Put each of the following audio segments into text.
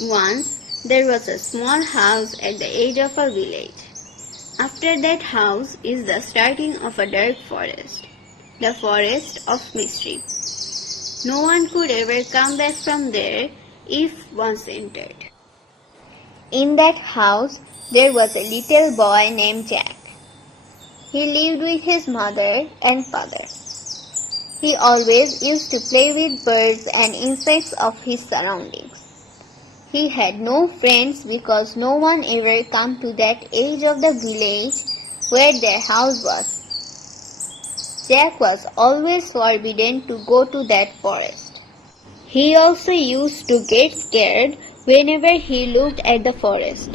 Once there was a small house at the edge of a village. After that house is the starting of a dark forest, the forest of mystery. No one could ever come back from there if once entered. In that house there was a little boy named Jack. He lived with his mother and father. He always used to play with birds and insects of his surroundings. He had no friends because no one ever came to that edge of the village where their house was. Jack was always forbidden to go to that forest. He also used to get scared whenever he looked at the forest.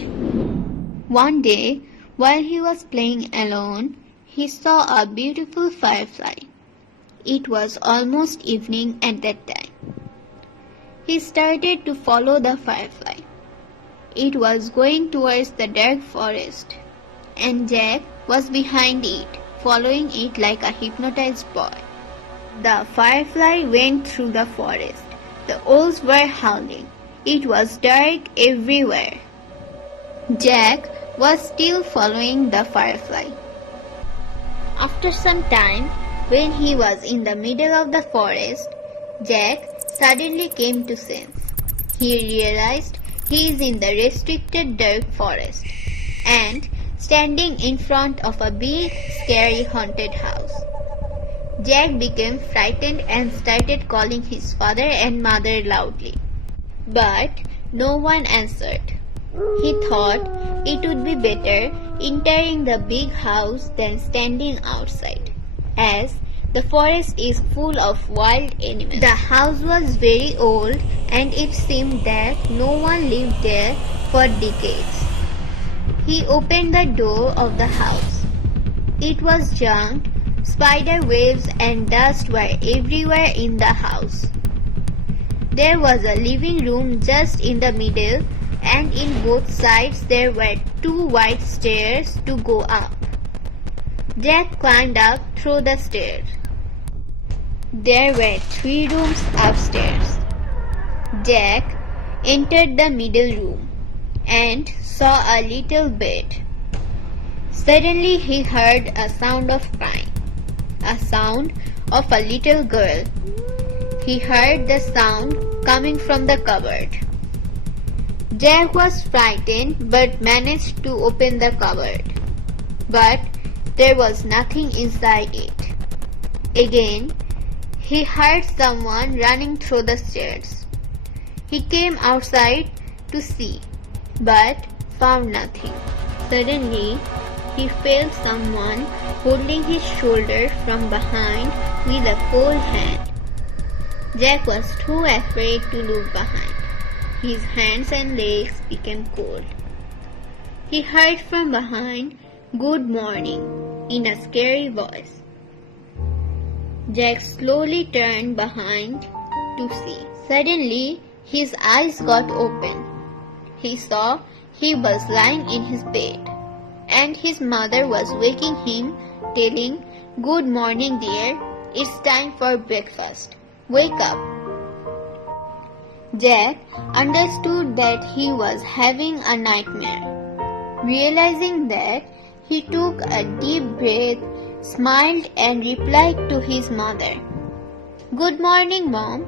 One day, while he was playing alone, he saw a beautiful firefly. It was almost evening at that time. He started to follow the firefly. It was going towards the dark forest, and Jack was behind it, following it like a hypnotized boy. The firefly went through the forest. The owls were howling. It was dark everywhere. Jack was still following the firefly. After some time, when he was in the middle of the forest, Jack suddenly came to sense. He realized he is in the restricted dark forest and standing in front of a big, scary haunted house. Jack became frightened and started calling his father and mother loudly. But no one answered. He thought it would be better entering the big house than standing outside, as the forest is full of wild animals. The house was very old and it seemed that no one lived there for decades. He opened the door of the house. It was junk, spider webs and dust were everywhere in the house. There was a living room just in the middle, and in both sides there were 2 wide stairs to go up. Jack climbed up through the stairs. There were 3 rooms upstairs. Jack entered the middle room and saw a little bed. Suddenly he heard a sound of crying, a sound of a little girl. He heard the sound coming from the cupboard. Jack was frightened but managed to open the cupboard. But there was nothing inside it. Again, he heard someone running through the stairs. He came outside to see, but found nothing. Suddenly, he felt someone holding his shoulder from behind with a cold hand. Jack was too afraid to look behind. His hands and legs became cold. He heard from behind, "Good morning," in a scary voice. Jack slowly turned behind to see. Suddenly, his eyes got open. He saw he was lying in his bed, and his mother was waking him, telling, "Good morning, dear. It's time for breakfast. Wake up." Jack understood that he was having a nightmare. Realizing that, he took a deep breath, smiled and replied to his mother, "Good morning, Mom.